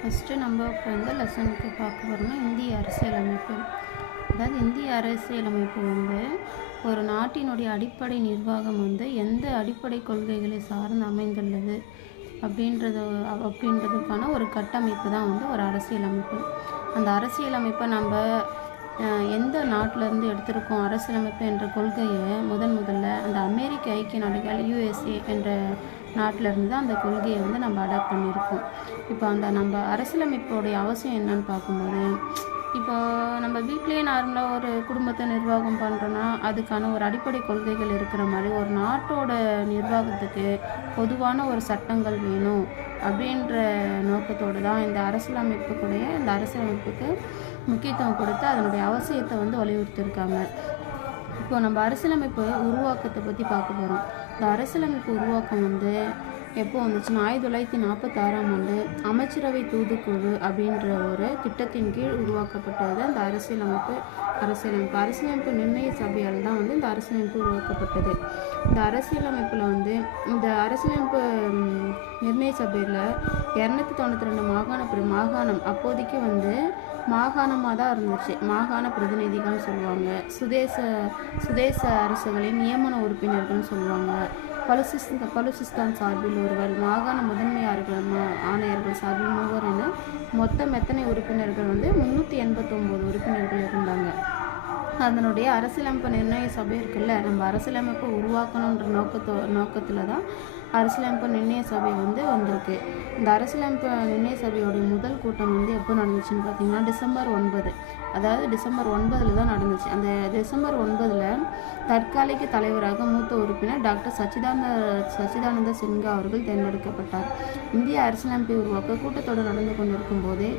First நம்ம இப்போ வந்து லெசனுக்கு பார்க்க போகிறோம்னா இந்திய அரசியலமைப்பு. அதாவது இந்திய அரசியலமைப்பு வந்து ஒரு நாட்டினுடைய அடிப்படை நிர்வாகம் வந்து எந்த அடிப்படை கொள்கைகளை சார்ந்து அமைந்துள்ளது அப்படின்றதுக்கான ஒரு கட்டமைப்பு தான் வந்து ஒரு அரசியலமைப்பு. அந்த அரசியலமைப்பை நம்ம எந்த நாட்டிலேருந்து எடுத்திருக்கோம் அரசியலமைப்பு என்ற கொள்கையை முதல்ல அந்த அமெரிக்க ஐக்கிய நாடுகள் USA என்ற நாட்டிலேருந்து தான் அந்த கொள்கையை வந்து நம்ம அடாப்ட் பண்ணியிருக்கோம். இப்போ அந்த நம்ம அரசியலமைப்போடைய அவசியம் என்னன்னு பார்க்கும்போது, இப்போ நம்ம வீட்டிலேயே நார்மலாக ஒரு குடும்பத்தை நிர்வாகம் பண்ணுறோன்னா அதுக்கான ஒரு அடிப்படை கொள்கைகள் இருக்கிற மாதிரி ஒரு நாட்டோட நிர்வாகத்துக்கு பொதுவான ஒரு சட்டங்கள் வேணும் அப்படின்ற நோக்கத்தோடு தான் இந்த அரசியலமைப்புக்கு முக்கியத்துவம் கொடுத்து அதனுடைய அவசியத்தை வந்து வலியுறுத்தியிருக்காங்க. இப்போ நம்ம அரசியலமைப்பு உருவாக்கத்தை பற்றி பார்க்க போகிறோம். இந்த அரசியலமைப்பு உருவாக்கம் வந்து எப்போ வந்துச்சுன்னா 1946ஆம் ஆண்டு அமைச்சரவை தூதுக்குழு அப்படின்ற ஒரு திட்டத்தின் கீழ் உருவாக்கப்பட்டது அந்த அரசியலமைப்பு நிர்ணய சபையால் தான் வந்து இந்த அரசியலமைப்பு உருவாக்கப்பட்டது. இந்த அரசியலமைப்பில் வந்து இந்த அரசியலமைப்பு நிர்ணய சபையில் 292 மாகாணம் அப்போதைக்கு வந்து மாகாணமாக தான் இருந்துச்சு. மாகாண பிரதிநிதிகள்னு சொல்லுவாங்க, சுதேச அரசுகளின் நியமன உறுப்பினர்கள்னு சொல்லுவாங்க, பலுசிஸ்தான் சார்பில் ஒருவர், மாகாண முதன்மை ஆணையர்கள் சார்பில் 3 என மொத்தம் எத்தனை உறுப்பினர்கள் வந்து 389 உறுப்பினர்கள் இருந்தாங்க. அதனுடைய அரசியலமைப்பு நிர்ணய சபை இருக்குல்ல, நம்ம அரசியலமைப்பை உருவாக்கணுன்ற நோக்கத்தில் தான் அரசியலமைப்பு நிர்ணய சபை வந்து வந்திருக்கு. இந்த அரசியலமைப்பு நிர்ணய சபையோடைய முதல் கூட்டம் வந்து எப்போ நடந்துச்சுன்னு பார்த்தீங்கன்னா டிசம்பர் 9 தான் நடந்துச்சு. அந்த டிசம்பர் 9 தற்காலிக தலைவராக மூத்த உறுப்பினர் டாக்டர் சச்சிதானந்த சின்ஹா அவர்கள் தேர்ந்தெடுக்கப்பட்டார். இந்திய அரசியலமைப்பை உருவாக்க கூட்டத்தொடர் நடந்து கொண்டிருக்கும் போதே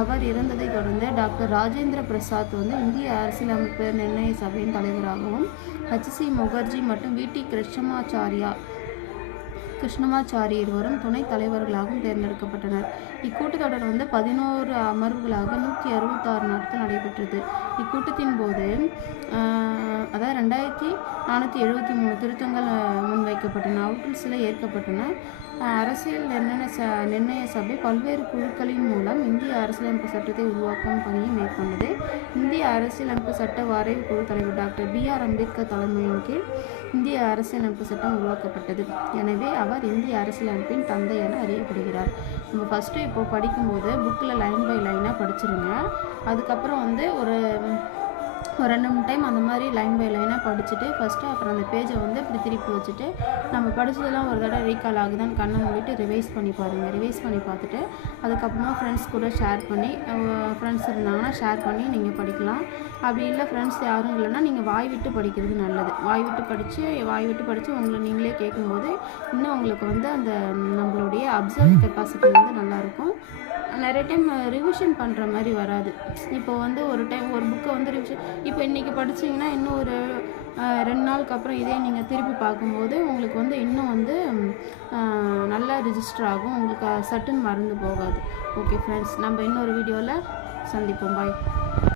அவர் இறந்ததை தொடர்ந்து டாக்டர் ராஜேந்திர பிரசாத் வந்து இந்திய அரசியலமைப்பு நிர்ணய சபையின் தலைவராகவும் HC முகர்ஜி மற்றும் VT கிருஷ்ணமாச்சாரி இருவரும் துணைத் தலைவர்களாகவும் தேர்ந்தெடுக்கப்பட்டனர். இக்கூட்டத்தொடர் வந்து 11 அமர்வுகளாக 166 நாட்கள் நடைபெற்றது. இக்கூட்டத்தின் போது அதாவது 2473 திருத்தங்கள் முன்வைக்கப்பட்டன. அவற்றில் சில ஏற்கப்பட்டன. அரசியல் நிர்ணய சபை பல்வேறு குழுக்களின் மூலம் இந்திய அரசியலமைப்பு சட்டத்தை உருவாக்கும் பணியை மேற்கொண்டது. இந்திய அரசியலமைப்பு சட்ட வரைவு குழு தலைவர் டாக்டர் BR அம்பேத்கர் தலைமையின் கீழ் இந்திய அரசியலமைப்பு சட்டம் உருவாக்கப்பட்டது. எனவே அவர் இந்திய அரசியலமைப்பின் தந்தை என அறியப்படுகிறார். நம்ம ஃபஸ்ட்டு இப்போ படிக்கும்போது புக்கில் லைன் பை லைனாக படிச்சிருங்க. அதுக்கப்புறம் வந்து ஒரு 2-3 டைம் அந்த மாதிரி லைன் பை லைனாக படிச்சுட்டு ஃபஸ்ட்டு அப்புறம் அந்த பேஜை வந்து இப்படி திருப்பி வச்சுட்டு நம்ம படித்ததெல்லாம் ஒரு தடவை ரீகால் ஆகுதான்னு கண்ணை மூடிட்டு ரிவைஸ் பண்ணி பாருங்கள். ரிவைஸ் பண்ணி பார்த்துட்டு அதுக்கப்புறமா ஃப்ரெண்ட்ஸ் கூட ஷேர் பண்ணி, ஃப்ரெண்ட்ஸ் இருந்தாங்கன்னா ஷேர் பண்ணி நீங்கள் படிக்கலாம். அப்படி இல்லை ஃப்ரெண்ட்ஸ் யாரும் இல்லைன்னா நீங்கள் வாய் விட்டு படிக்கிறது நல்லது. வாய் விட்டு படித்து உங்களை நீங்களே கேட்கும்போது இன்னும் உங்களுக்கு வந்து அந்த நம்மளுடைய அப்சர்வ் கெப்பாசிட்டி வந்து நல்லாயிருக்கும். நிறைய டைம் ரிவிஷன் பண்ணுற மாதிரி வராது. இப்போ வந்து ஒரு புக்கை வந்து ரிவிஷன் இப்போ இன்றைக்கி படிச்சிங்கன்னா இன்னும் ஒரு 2 நாளுக்கு அப்புறம் இதே நீங்கள் திருப்பி பார்க்கும்போது உங்களுக்கு வந்து இன்னும் வந்து நல்லா ரிஜிஸ்டர் ஆகும். உங்களுக்கு சட்டுன்னு மறந்து போகாது. ஓகே ஃப்ரெண்ட்ஸ், நம்ம இன்னொரு வீடியோவில் சந்திப்போம். பாய்.